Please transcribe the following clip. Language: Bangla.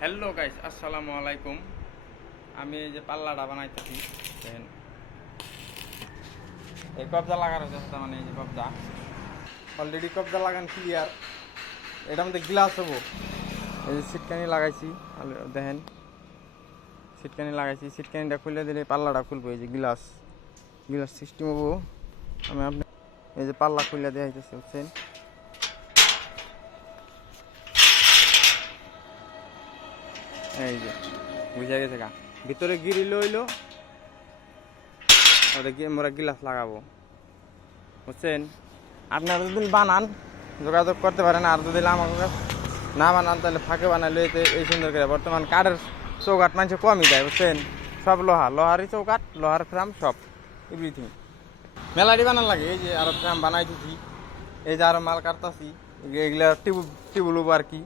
হ্যালো গাইস, আসসালামু আলাইকুম। আমি এই যে পাল্লাটা বানাইতেছি, দেখেন এই কবজা লাগানো চেষ্টা, মানে এই যে কবজা অলরেডি কবজা লাগান ক্লিয়ার। এটার মধ্যে গ্লাস হবো। এই যে সিটকানি লাগাইছি, দেখেন সিটকানি লাগাইছি। সিটকানিটা খুলে দিলে পাল্লাটা খুলবো। এই যে গ্লাস গ্লাস সিস্টেম হবো। আমি আপনি এই যে পাল্লা খুলে দেওয়া হইতেছে, বুঝছেন? এই যে বুঝা গেছে গা, ভিতরে গিরিল হইলো, ওটা গিয়ে আমরা গ্লাস লাগাবো, বুঝছেন? আপনারা যদি বানান যোগাযোগ করতে পারেন, আর যদি আমার কাছে না বানান তাহলে ফাঁকে বানালে এই সুন্দর করে। বর্তমান কাঠের চৌকাঠ মানুষ কমই দেয়, বুঝছেন? সব লোহারই চৌকাঠ, লোহার ফ্রেম, সব এভরিথিং মেলারি বানান লাগে। এই যে আরো ফ্রেম বানাই দিচ্ছি, এই যে আরো মাল কাটতাছি, এগুলা টিবুল আর কি